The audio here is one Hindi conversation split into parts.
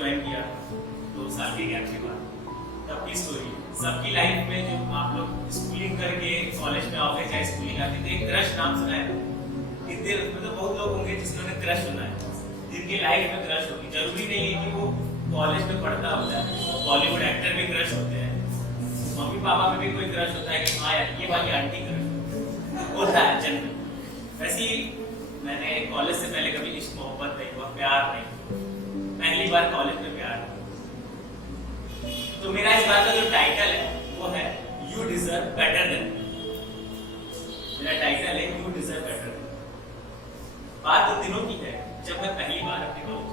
ज्वाइन किया 2 साल के गैप के बाद। तब की स्टोरी सबकी लाइफ में, जो आप लोग स्कूलिंग करके कॉलेज में आओगे चाहे स्कूलिंग आती थे, क्रश नाम सुना है? इतने मतलब बहुत लोग होंगे जिन्होंने क्रश सुना है, जिनकी लाइफ में क्रश होगी। जरूरी नहीं है कि वो कॉलेज में पढ़ता होता है, बॉलीवुड एक्टर भी क्रश होते हैं, मम्मी पापा में भी कोई क्रश होता है कि हाँ यार ये वाली आंटी क्रश होता है जनरल। वैसे ही मैंने कॉलेज से पहले कभी इश्क मोहब्बत नहीं हुआ, प्यार नहीं, पहली बार कॉलेज में प्यार। तो मेरा इस बार का जो टाइटल है वो है यू डिजर्व बेटर देन। मेरा टाइटल है यू डिजर्व बेटर देन। बात उन दिनों की है जब मैं पहली बार अपने कॉलेज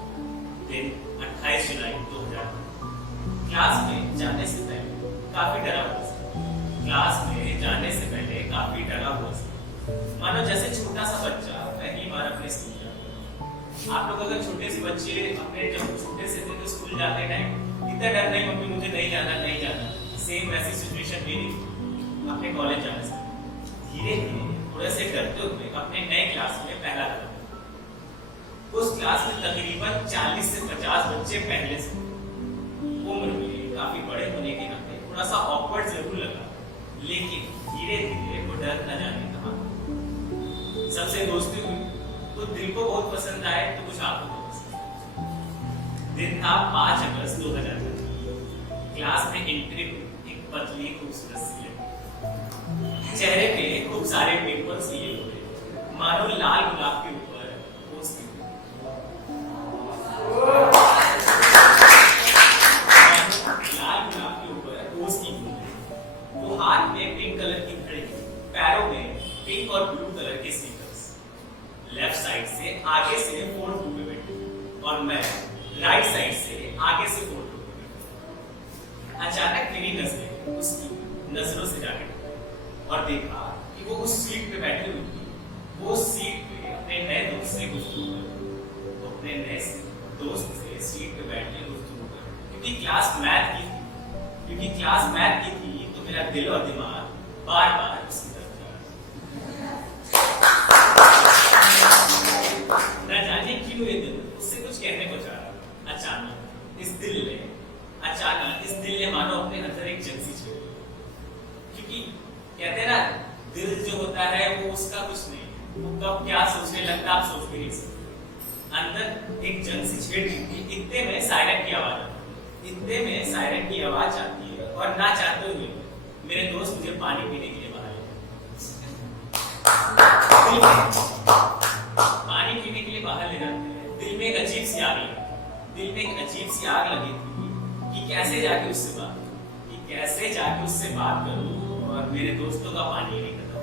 दिन 28 जुलाई 2000 क्लास में जाने से पहले काफी डरा हुआ था। क्लास में जाने से पहले काफी डरा हुआ था, मानो जैसे छोटा सा बच्चा पहली बार अपने स्कूल जाता। आप लोग अगर छोटे से बच्चे अपने जब छोटे से थे तो स्कूल जाते टाइम इतना डर नहीं, मम्मी मुझे नहीं जाना नहीं जाना। सेम वैसी सिचुएशन मेरी अपने कॉलेज जाने से धीरे धीरे थोड़े से डरते हुए अपने नए क्लास में पहला कदम। उस क्लास में तकरीबन 40 से 50 बच्चे पहले से। उम्र में काफी बड़े होने के नाते थोड़ा सा ऑकवर्ड जरूर लगा, लेकिन धीरे धीरे वो डर न जाने कहा। सबसे दोस्ती हुई तो दिल को बहुत पसंद आए तो कुछ आपको दिन था 5 अगस्त 2000। क्लास में एंट्री हुई एक पतली खूबसूरत सी लड़की, चेहरे पे खूब सारे पिंपल्स लिए हुए, मानो लाल गुलाब के ऊपर ओस की। लाल गुलाब के ऊपर ओस की वो हाथ में पिंक कलर की घड़ी, पैरों में पिंक और ब्लू कलर के स्नीकर्स। लेफ्ट साइड से आगे से 4 पे बैठी और मैं राइट साइड से आगे से 4 पे बैठी। अचानक मेरी नजरें उसकी नजरों से जा टकराई और देखा कि वो उस सीट पे बैठी हुई थी। वो सीट पे अपने नए दोस्त से गुफ्तगू कर रही थी। तो अपने नए दोस्त से सीट पे बैठ के गुफ्तगू कर रही थी। क्योंकि क्लास मैथ की थी तो मेरा दिल और दिमाग बार बार उसकी तरफ जा रहा। न जाने क्यों ये दिल उससे कुछ कहने को चाह रहा। अचानक इस दिल ने मानो अपने अंदर एक जंसी छेड़ी। क्योंकि कहते हैं ना, दिल जो होता है वो उसका कुछ नहीं, वो कब क्या सोचने लगता आप सोच भी नहीं सकते। अंदर एक जंसी छेड़ दी थी। इतने में सायरन की आवाज आती है और ना चाहते हुए मेरे दोस्त मुझे पानी पीने के लिए बाहर ले जाते हैं। दिल में एक अजीब सी आग लगी थी कि कैसे जाके उससे बात करूं और मेरे दोस्तों का पानी नहीं खत्म।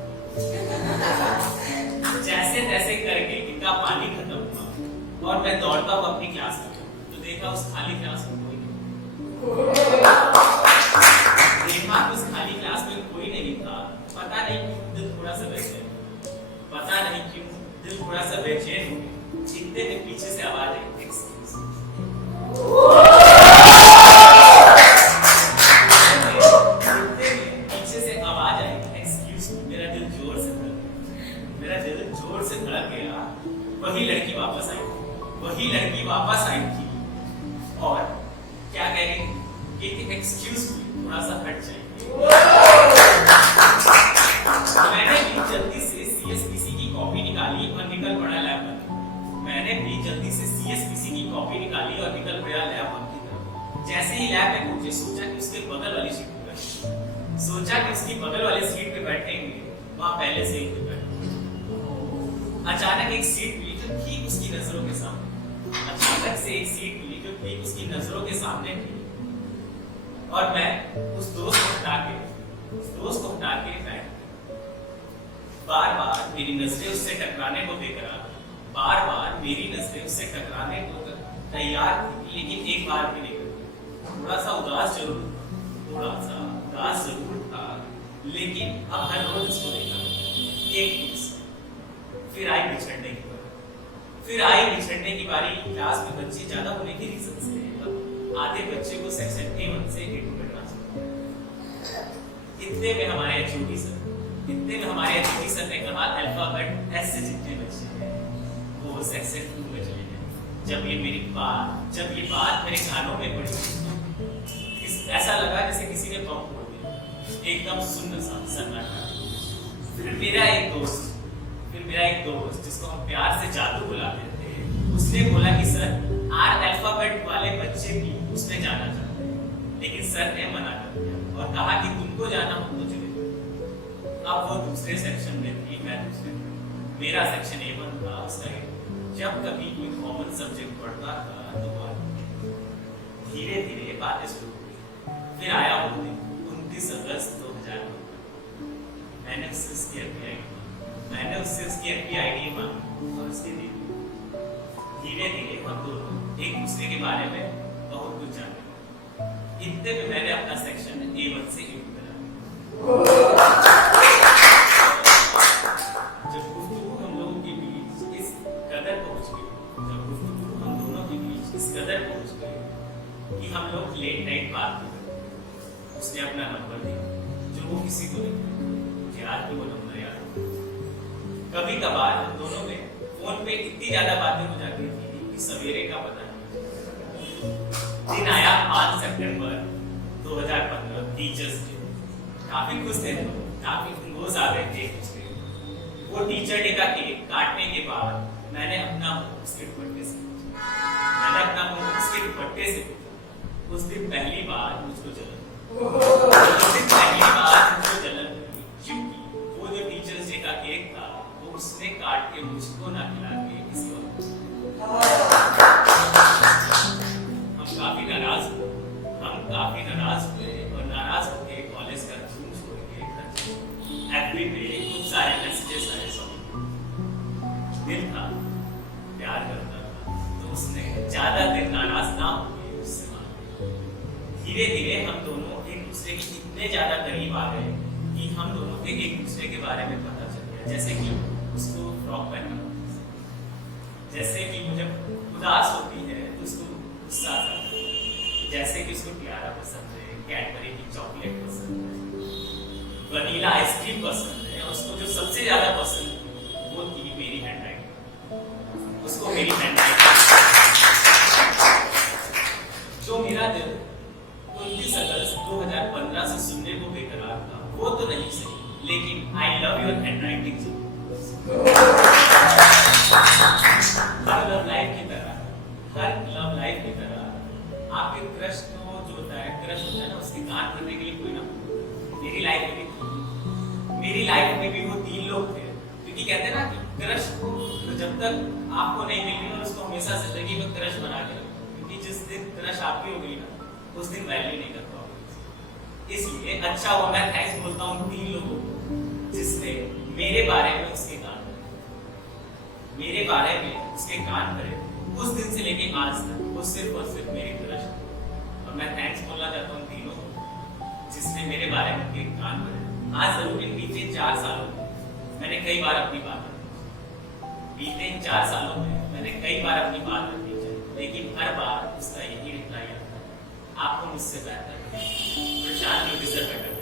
जैसे तैसे करके इनका पानी खत्म हुआ और मैं दौड़ता हुआ अपनी क्लास में तो देखा उस खाली क्लास में कोई नहीं था। पता नहीं क्यों दिल थोड़ा सा बेचैन हो गया। इतने में पीछे से आवाज आई, एक्सक्यूज। मेरा दिल जोर से धड़क गया। वही लड़की वापस आई थी और क्या कह रही कि एक्सक्यूज मी, थोड़ा सा हट जाइए। मैंने भी जल्दी से सीएसपीसी की कॉपी निकाली और निकल पड़ा लैब की तरफ। जैसे ही लैब में पहुंचे सोचा कि उसके बगल वाली सीट पे बैठेंगे, वहां पहले से ही बैठे। अचानक एक सीट मिली जो ठीक उसकी नजरों के सामने थी और मैं उस दोस्त को हटा के बैठ। बार-बार मेरी नजरें उससे टकराने को तैयार थी, लेकिन एक बार भी नहीं करती। थोड़ा सा उदास जरूर था, लेकिन अब हर रोज उसको देखा। एक दिन फिर आई बिछड़ने की बारी। क्लास में बच्चे ज्यादा होने की रीजन से आधे बच्चे को सेक्शन A1 से A2 में ट्रांसफर किया। इतने में हमारे एचओडी सर ने कहा अल्फाबेट S से जितने बच्चे हैं वो सेक्शन 2 में चले गए। जब ये बात मेरे कानों में पड़ी, ऐसा लगा जैसे किसी ने बम फोड़ दिया, एकदम सुन्न सन्नाटा। फिर मेरा एक दोस्त जिसको हम प्यार से जादू बुलाते थे, उसने बोला कि सर आर अल्फाबेट वाले बच्चे भी उसमें जाना चाहते हैं, लेकिन सर ने मना कर दिया और कहा कि तुमको जाना हो तो चले जाओ। अब वो दूसरे सेक्शन में थी, मैं दूसरे में। मेरा सेक्शन A1 था, उसका A2। जब कभी कोई कॉमन सब्जेक्ट पढ़ता था तो धीरे धीरे बातें शुरू हुई। फिर आया वो दिन 29 अगस्त 2015। मैंने उससे उसकी FPID मांगी और उसके दी। धीरे धीरे हम दोनों एक दूसरे के बारे में बहुत कुछ जानने लगे। इतने में मैंने अपना सेक्शन A1 से A2 बना। जब गुफ्तगू हम दोनों के बीच इस कदर पहुंच गई कि हम लोग लेट नाइट बात करते, उसने अपना नंबर दिया जो वो किसी को नहीं, मुझे आज भी वो नंबर याद है। कभी कभार हम दोनों में फोन पे इतनी ज्यादा बातें हो जाती थी कि सवेरे का पता नहीं। दिन आया 5 सितंबर 2015, टीचर्स डे। काफी खुश थे, काफी रोज आ गए थे कुछ। वो टीचर डे का केक काटने के बाद मैंने अपना उसके दुपट्टे से उस दिन पहली बार मुझको जलन हुई, क्योंकि वो जो टीचर्स डे का केक था वो उसने काट के मुझको ना खिला के किसी और। हम काफी नाराज हुए और नाराज होके कॉलेज का रूम छोड़ के एफबी पे खूब सारे मैसेजेस आए। दिल था, प्यार करता था, तो उसने ज्यादा देर नाराज ना होके उससे मांगे। धीरे धीरे हम दोनों एक दूसरे के इतने ज्यादा करीब आ गए कि हम दोनों के एक दूसरे के बारे में पता चल गया। जैसे कि उसको फ्रॉक पहनना, जैसे कि मुझे उदास होती है तो उसको गुस्सा आता है, जैसे कि उसको टियारा पसंद है, कैडबरी की चॉकलेट पसंद है, वनीला आइसक्रीम पसंद है, और उसको जो सबसे ज्यादा पसंद वो थी मेरी हैंडराइटिंग। उसको मेरी हैंडराइटिंग, जो मेरा दिल 29 अगस्त 2015 से सुनने को बेकरार था, वो तो नहीं सही, लेकिन I love your handwriting. Her love life की तरह आपके क्रश को जो होता है ना, उसके कान भरने के लिए कोई ना, मेरी लाइफ में भी वो 3 लोग थे। क्योंकि कहते हैं ना कि क्रश को जब तक आपको नहीं मिली ना, उसको हमेशा जिंदगी में क्रश बना के रखो, क्योंकि जिस दिन क्रश आपकी हो गई ना, उस दिन वैल्यू नहीं कर पाओगे। इसलिए अच्छा हुआ मैं थैंक्स बोलता हूँ 3 लोगों को जिसने मेरे बारे में उसके कान भरे। उस दिन से लेके आज तक वो सिर्फ और सिर्फ मेरी क्रश है। और मैं थैंक्स बोलना चाहता हूँ तीनों को जिसने मेरे बारे में उनके कान भरे। आज जरूर इन बीते 4 सालों में मैंने कई बार अपनी बात रखी, लेकिन हर बार उसका यही रिप्लाई आता है, आपको मुझसे बेहतर प्रशांत, यू डिजर्व बेटर।